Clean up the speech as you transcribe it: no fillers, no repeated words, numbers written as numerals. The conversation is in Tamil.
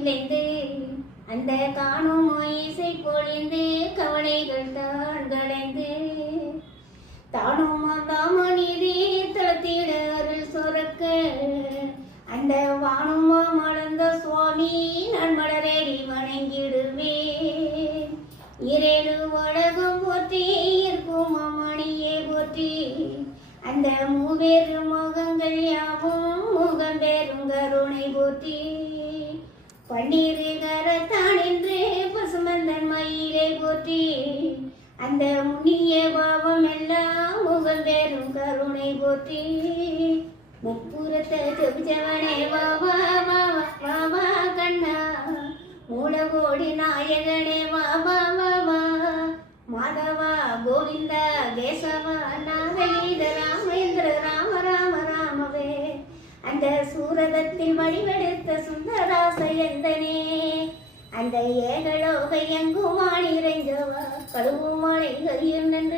இழைந்து அந்த காணும் இசை பொழிந்து கவலைகள் தான் கலைந்து தானும் தாமனிதி தளத்திட அருள் சுரக்க அந்த வானுமா மலர்ந்த சுவாமி நான் மலரடி வணங்கிடுவேன். இரேழு உலகம் போற்றி இருக்கும் மணியே போற்றி அந்த மூவேறு முகங்கள் யாவும் முகம் பெறும் கருணை போற்றி பன்னீரு கரத்தான் என்று பசுமந்தன் மயிலை போற்றி அந்த முனிய பாவம் எல்லாம் முகம் பெறும் கருணை போற்றி முப்புறத்தை துபிச்சவனே வாவா வாவா வாவா கண்ணா மூலகோடி நாயகனே வாவா வாவா மாதவா கோவிந்தா கேசவா நாகீத ராமேந்திர ராம ராம ராமவே அந்த சூரதத்தில் வடிவெடுத்த சுந்தராச எந்தனே அந்த ஏகலோக எங்குமான் இறைஞ்சவா கழுவுமானை கையில் நின்று